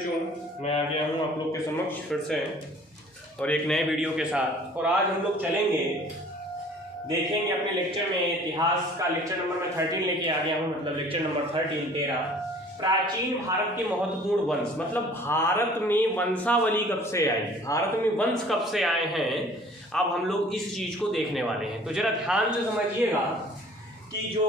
बच्चों, मैं आ गया हूँ आप लोग के समक्ष फिर से और एक नए वीडियो के साथ। और आज हम लोग चलेंगे, देखेंगे अपने लेक्चर में इतिहास का लेक्चर नंबर मैं 13 लेके आ गया हूँ, मतलब लेक्चर नंबर 13 प्राचीन भारत के महत्वपूर्ण वंश। मतलब भारत में वंशावली कब से आई, भारत में वंश कब से आए हैं, अब हम लोग इस चीज को देखने वाले हैं। तो जरा ध्यान से समझिएगा कि जो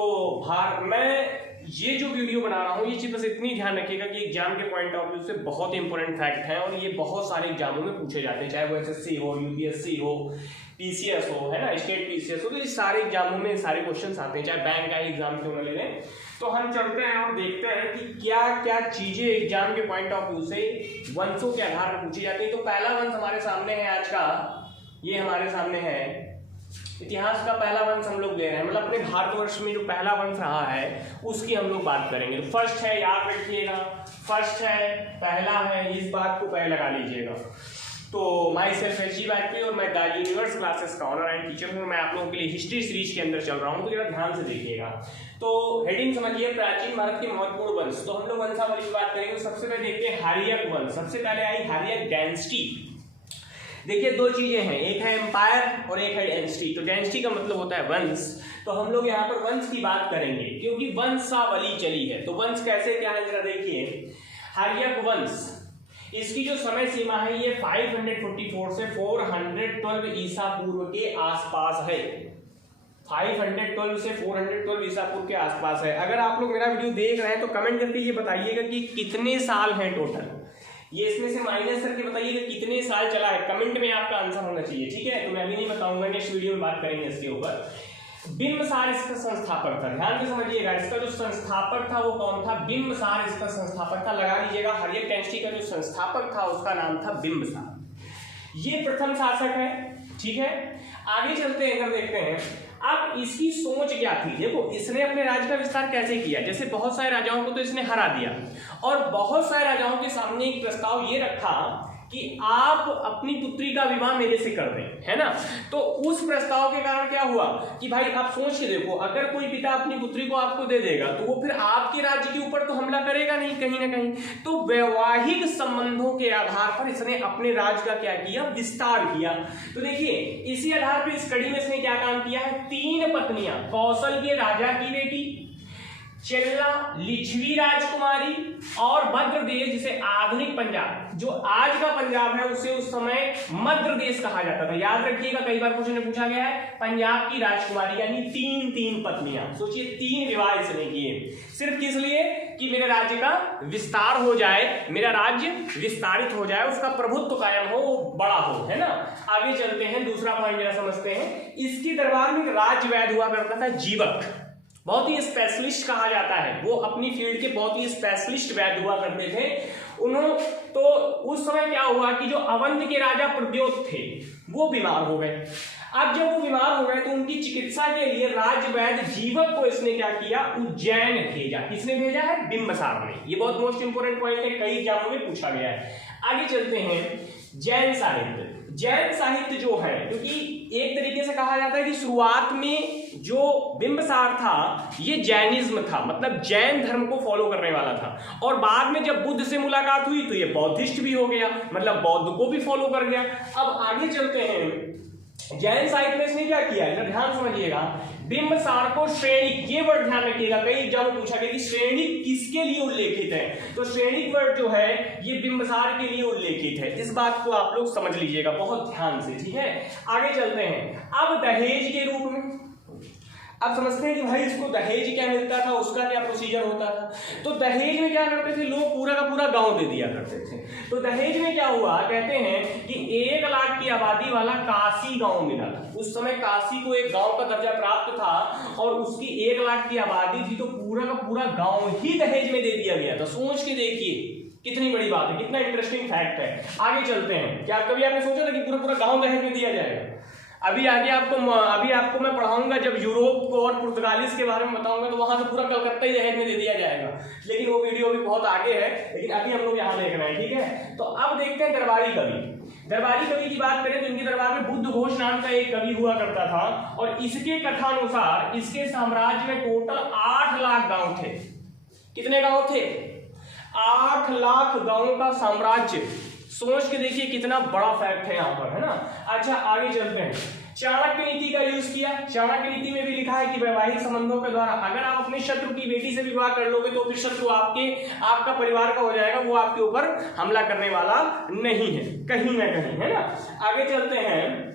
मैं ये जो वीडियो बना रहा हूँ, ये चीज बस इतनी ध्यान रखिएगा कि एग्जाम के पॉइंट ऑफ व्यू से बहुत इंपॉर्टेंट फैक्ट है और ये बहुत सारे एग्जामों में पूछे जाते हैं, चाहे वो एसएससी हो, यूपीएससी हो, पीसीएस हो, है ना, स्टेट पीसीएस हो, तो ये सारे एग्जामों में सारे क्वेश्चंस आते हैं, चाहे बैंक का एग्जाम क्यों ना ले लें। तो हम चलते हैं और देखते हैं कि क्या क्या चीजें एग्जाम के पॉइंट ऑफ व्यू से वंशों के आधार पर पूछी जाती है। तो पहला वंश हमारे सामने है आज का, ये हमारे सामने है इतिहास का पहला वंश हम लोग ले रहे हैं, मतलब अपने भारतवर्ष में जो पहला वंश रहा है उसकी हम लोग बात करेंगे। तो फर्स्ट है, याद रखिएगा, फर्स्ट है, पहला है, इस बात को पहले लगा लीजिएगा। तो माई सेल्फ एच वाजपेयी और मैं द यूनिवर्स क्लासेस का ऑनर एंड टीचर हूँ। मैं आप लोगों के लिए हिस्ट्री सीरीज के अंदर चल रहा हूँ, तो जरा ध्यान से देखिएगा। तो हेडिंग समझिए, प्राचीन भारत के महत्वपूर्ण वंश। तो हम लोग वंशावली की बात करेंगे। सबसे पहले देखते हैं हार्यक वंश। सबसे पहले आई हार्यक डायनेस्टी। देखिए दो चीजें हैं, एक है एम्पायर और एक है डायनेस्टी। तो डायनेस्टी का मतलब होता है वंश, तो हम लोग यहाँ पर वंश की बात करेंगे क्योंकि वंशावली चली है। तो वंश कैसे क्या है जरा देखिए। हार्यक वंश, इसकी जो समय सीमा है ये 544 से 412 ईसा पूर्व के आसपास है। 512 से 412 ईसा पूर्व के आसपास है। अगर आप लोग मेरा वीडियो देख रहे हैं तो कमेंट करके ये बताइएगा कि कितने साल हैं टोटल, ये इसमें से माइनस करके बताइएगा कितने साल चला है, कमेंट में आपका आंसर होना चाहिए, ठीक है। तो मैं अभी नहीं बताऊंगा, नेक्स्ट वीडियो में बात करेंगे इसके ऊपर। बिंबसार इसका संस्थापक था, ध्यान से समझिएगा, इसका जो संस्थापक था वो कौन था, बिंबसार इसका संस्थापक था। लगा लीजिएगा, हार्यक डायनेस्टी का जो संस्थापक था उसका नाम था बिंबसार। ये प्रथम शासक है, ठीक है। आगे चलते हैं, अगर देखते हैं अब इसकी सोच क्या थी। देखो इसने अपने राज्य का विस्तार कैसे किया, जैसे बहुत सारे राजाओं को तो इसने हरा दिया और बहुत सारे राजाओं के सामने एक प्रस्ताव ये रखा कि आप अपनी पुत्री का विवाह मेरे से कर दें, है ना। तो उस प्रस्ताव के कारण क्या हुआ कि भाई आप सोच के देखो, अगर कोई पिता अपनी पुत्री को आपको दे देगा तो वो फिर आपके राज्य के ऊपर तो हमला करेगा नहीं, कहीं ना कहीं। तो वैवाहिक संबंधों के आधार पर इसने अपने राज्य का क्या किया, विस्तार किया। तो देखिए इसी आधार पर इस कड़ी में इसने क्या काम किया है, 3 पत्नियां, कौशल के राजा की बेटी, चेल्ला लिच्छवी राजकुमारी और मध्य देश, जिसे आधुनिक पंजाब, जो आज का पंजाब है उसे उस समय मध्य देश कहा जाता था। याद रखिएगा, कई बार क्वेश्चन में पूछा गया है, पंजाब की राजकुमारी यानी 3 पत्नियां। सोचिए 3 विवाह इसने किए, सिर्फ किस लिए कि मेरे राज्य का विस्तार हो जाए, मेरा राज्य विस्तारित हो जाए, उसका प्रभुत्व कायम हो, वो बड़ा हो, है ना। आगे चलते हैं, दूसरा पॉइंट जरा समझते हैं। इसके दरबार में एक राजवैद्य हुआ करता था, जीवक, बहुत ही स्पेशलिस्ट कहा जाता है, वो अपनी फील्ड के बहुत ही स्पेशलिस्ट वैद्य हुआ करते थे। उन्होंने तो उस समय क्या हुआ कि जो अवंत के राजा प्रद्योत थे वो बीमार हो गए। अब जब वो बीमार हो गए तो उनकी चिकित्सा के लिए राजवैद्य जीवक को इसने क्या किया, उज्जैन भेजा। किसने भेजा है, बिंबसार ने। ये बहुत मोस्ट इंपोर्टेंट पॉइंट है, कई एग्जामों में पूछा गया है। आगे चलते हैं, जैन साहित्य। जैन साहित्य जो है, क्योंकि एक तरीके से कहा जाता है कि शुरुआत में जो बिंबसार था ये जैनिज्म था, मतलब जैन धर्म को फॉलो करने वाला था, और बाद में जब बुद्ध से मुलाकात हुई तो ये बौद्धिस्ट भी हो गया, मतलब बौद्ध को भी फॉलो कर गया। अब आगे चलते हैं, जैन साहित्य में इसने क्या किया, ध्यान समझिएगा, बिंबसार को श्रेणिक, ये वर्ड ध्यान रखिएगा, कई एग्जाम में पूछा गया कि श्रेणिक किसके लिए उल्लेखित है, तो श्रेणिक वर्ड जो है ये बिंबसार के लिए उल्लेखित है। इस बात को आप लोग समझ लीजिएगा बहुत ध्यान से, ठीक है। आगे चलते हैं, अब दहेज के रूप में, अब समझते हैं कि भाई इसको दहेज क्या मिलता था, उसका क्या प्रोसीजर होता था। तो दहेज में क्या करते थे लोग, पूरा का पूरा गांव दे दिया करते थे। तो दहेज में क्या हुआ, कहते हैं कि 1 लाख की आबादी वाला काशी गांव मिला था। उस समय काशी को एक गांव का दर्जा प्राप्त था और उसकी 1 लाख की आबादी थी, तो पूरा का पूरा गांव ही दहेज में दे दिया गया था। सोच के देखिए कितनी बड़ी बात है, कितना इंटरेस्टिंग फैक्ट है। आगे चलते हैं, क्या कभी आपने सोचा था कि पूरा पूरा गांव दहेज में दिया जाएगा। अभी आपको मैं पढ़ाऊंगा, जब यूरोप को और पुर्तगालिस के बारे में बताऊंगा तो वहां से पूरा कलकत्ता ही दहेज में दे दिया जाएगा, लेकिन वो वीडियो भी बहुत आगे है, लेकिन अभी हम लोग यहाँ देख रहे हैं, ठीक है। तो अब देखते हैं दरबारी कवि। दरबारी कवि की बात करें तो इनके दरबार में बुद्ध घोष नाम का एक कवि हुआ करता था, और इसके कथानुसार इसके साम्राज्य में टोटल 8 लाख गांव थे। कितने गांव थे, 8 लाख गांवों का साम्राज्य। सोच के देखिए कितना बड़ा फैक्ट है यहाँ पर, है ना। अच्छा आगे चलते हैं। चाणक्य नीति का यूज किया। चाणक्य नीति में भी लिखा है कि वैवाहिक संबंधों के द्वारा अगर आप अपने शत्रु की बेटी से विवाह कर लोगे तो फिर शत्रु आपका परिवार का हो जाएगा, वो आपके ऊपर हमला करने वाला नहीं है कहीं ना कहीं, है ना। आगे चलते हैं।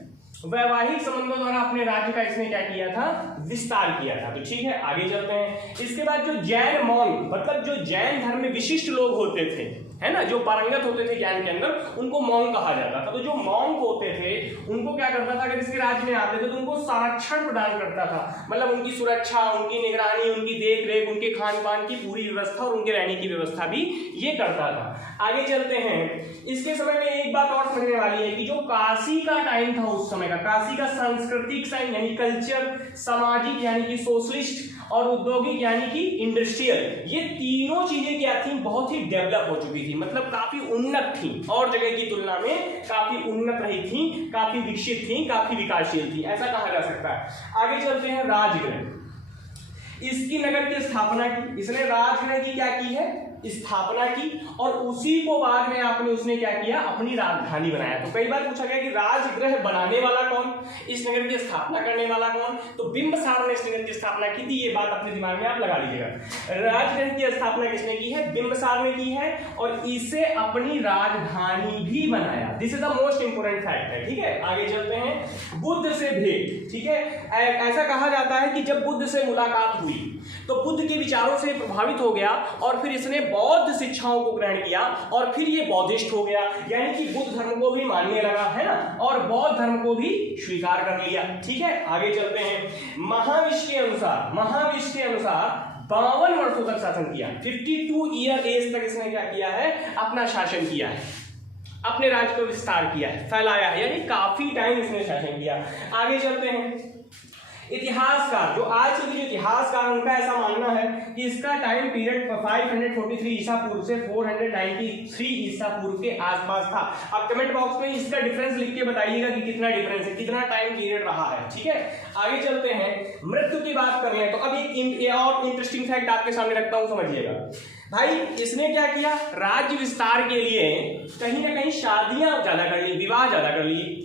वैवाहिक संबंधों द्वारा अपने राज्य का इसने क्या किया था, विस्तार किया था। तो ठीक है आगे चलते हैं। इसके बाद जो जैन मॉन्ग, मतलब जो जैन धर्म में विशिष्ट लोग होते थे, है ना, जो पारंगत होते थे ज्ञान के अंदर, उनको मॉन्ग कहा जाता था। तो जो मॉन्ग होते थे उनको क्या करता था, अगर इसके राज्य में आते थे तो उनको संरक्षण प्रदान करता था, मतलब उनकी सुरक्षा, उनकी निगरानी, उनकी देख रेख, उनके खान पान की पूरी व्यवस्था और उनके रहने की व्यवस्था भी ये करता था। आगे चलते हैं। इसके समय में एक बात और समझने वाली है कि जो काशी का टाइम था उस समय का, काशी का सांस्कृतिक टाइम यानी कल्चर, सामाजिक यानी कि सोशलिस्ट, और औद्योगिक यानी कि इंडस्ट्रियल, ये तीनों चीजें क्या थी, बहुत ही डेवलप हो चुकी थी, मतलब काफी उन्नत थी, और जगह की तुलना में काफी उन्नत रही थी, काफी विकसित थी, काफी विकासशील थी, ऐसा कहा जा सकता है। आगे चलते हैं। राजगृह, इसकी नगर की स्थापना की, इसने राजगृह की क्या की है, स्थापना की, और उसी को बाद में उसने क्या किया, अपनी राजधानी बनाया। तो कई बार पूछा गया कि राजगृह बनाने वाला कौन, इस नगर की स्थापना करने वाला कौन, तो बिंबिसार ने इस नगर की स्थापना की थी। ये बात अपने दिमाग में आप लगा लीजिएगा। राजगृह की स्थापना किसने की है, बिंबिसार ने की है, और इसे अपनी राजधानी भी बनाया। This is the most important fact है, ठीक है। आगे चलते हैं। बुद्ध से भेंट, ठीक है। ऐसा कहा जाता है कि जब बुद्ध से मुलाकात हुई तो बुद्ध के विचारों से प्रभावित हो गया और फिर इसने बौद्ध शिक्षाओं को ग्रहण किया और फिर ये बौद्धिस्ट हो गया, यानी कि बुद्ध धर्म को भी मानने लगा, है ना, और बौद्ध धर्म को भी स्वीकार कर लिया, ठीक है। आगे चलते हैं। महाविश के अनुसार 52 वर्षों तक शासन किया, 52 ईयर एज तक इसने क्या किया है, अपना शासन किया है, अपने राज्य को विस्तार किया है, फैलाया है, यानी काफी टाइम इसने शासन किया। आगे चलते हैं। इतिहासकार, जो आज के जो इतिहासकार उनका ऐसा मानना है कि इसका टाइम पीरियड 543 ईसा पूर्व से 493 ईसा पूर्व के आसपास था। अब कमेंट बॉक्स में इसका डिफरेंस लिख के बताइएगा कि कितना डिफरेंस है, कितना टाइम पीरियड रहा है, ठीक है। आगे चलते हैं। मृत्यु की बात कर लें तो अब एक और इंटरेस्टिंग फैक्ट आपके सामने रखता हूं, समझिएगा भाई। इसने क्या किया, राज्य विस्तार के लिए कहीं ना कहीं शादियां ज्यादा कर ली, विवाह ज्यादा कर लिए।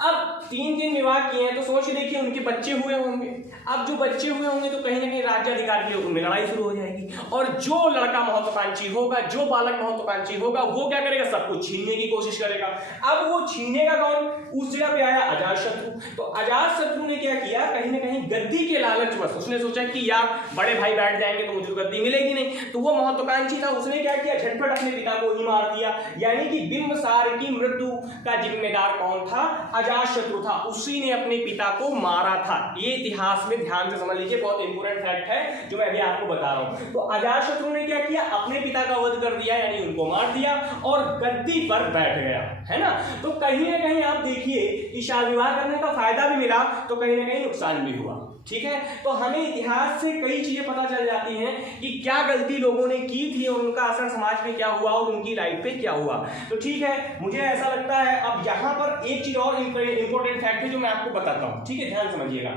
अब 3 विवाह किए हैं तो सोच के देखिए उनके बच्चे हुए होंगे। अब जो बच्चे हुए होंगे तो कहीं ना कहीं राज्याधिकार के लिए उनमें लड़ाई शुरू हो जाएगी, और जो लड़का महत्वाकांक्षी होगा, जो बालक महत्वाकांक्षी होगा, वो क्या करेगा, सब कुछ छीनने की कोशिश करेगा। अब वो छीनेगा कौन, उस जगह पे आया अजातशत्रु। तो अजातशत्रु ने क्या किया, कहीं ना कहीं गद्दी के लालचवश उसने सोचा कि यार बड़े भाई बैठ जाएंगे तो मुझे गद्दी मिलेगी नहीं, तो वो महत्वाकांक्षी था, उसने क्या किया, झटपट अपने पिता को ही मार दिया। यानी कि बिंबिसार की मृत्यु का जिम्मेदार कौन था, अजातशत्रु था, उसी ने अपने पिता को मारा था। ये इतिहास में ध्यान से समझ लीजिए, बहुत इंपोर्टेंट फैक्ट है जो मैं अभी आपको बता रहा हूं। तो अजातशत्रु ने क्या किया, अपने पिता का वध कर दिया, यानी उनको मार दिया और गद्दी पर बैठ गया, है ना। तो कहीं ना कहीं आप देखिए कि शादी विवाह करने का फायदा भी मिला तो कहीं ना कहीं नुकसान भी हुआ, ठीक है। तो हमें इतिहास से कई चीजें पता चल जाती हैं कि क्या गलती लोगों ने की थी और उनका असर समाज में क्या हुआ और उनकी लाइफ पे क्या हुआ। तो ठीक है, मुझे ऐसा लगता है। अब यहाँ पर एक चीज और इंपॉर्टेंट फैक्ट है जो मैं आपको बताता हूँ, ठीक है, ध्यान समझिएगा।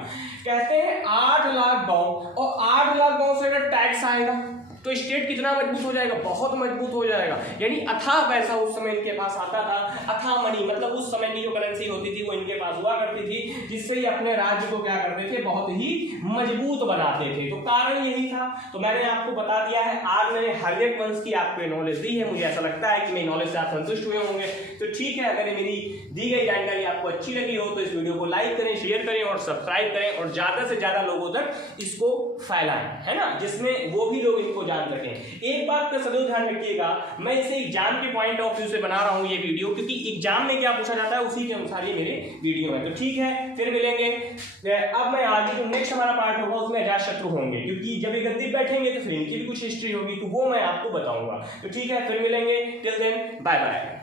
कहते हैं 8 लाख गांव, और 8 लाख गांव से अगर टैक्स आएगा तो स्टेट कितना मजबूत हो जाएगा, बहुत मजबूत हो जाएगा। यानी अथाह पैसा उस समय इनके पास आता था, अथाह मनी, मतलब उस समय की जो करेंसी होती थी वो इनके पास हुआ करती थी, जिससे ये अपने राज्य को क्या करते थे, बहुत ही मजबूत बनाते थे। तो कारण यही था। तो मैंने आपको बता दिया है, आज मैंने हर्यक वंश की आपको नॉलेज दी है। मुझे ऐसा लगता है कि मेरी नॉलेज से आप संतुष्ट हुए होंगे। तो ठीक है, अगर मेरी दी गई जानकारी आपको अच्छी लगी हो तो इस वीडियो को लाइक करें, शेयर करें और सब्सक्राइब करें, और ज्यादा से ज्यादा लोगों तक इसको फैलाएं, है ना, जिसमें वो भी लोग इनको जान सकें। एक बात का सदैव ध्यान रखिएगा, मैं इसे एग्जाम के पॉइंट ऑफ व्यू से बना रहा हूं ये वीडियो, क्योंकि एग्जाम में क्या पूछा जाता है उसी के अनुसार ये मेरे वीडियो है। तो ठीक है, फिर मिलेंगे। अब मैं आगे जो नेक्स्ट हमारा पार्ट होगा उसमें अजातशत्रु होंगे, क्योंकि जब ये गद्दी बैठेंगे तो फिर इनकी भी कुछ हिस्ट्री होगी, तो वो मैं आपको बताऊंगा। तो ठीक है, फिर मिलेंगे। Till then bye bye.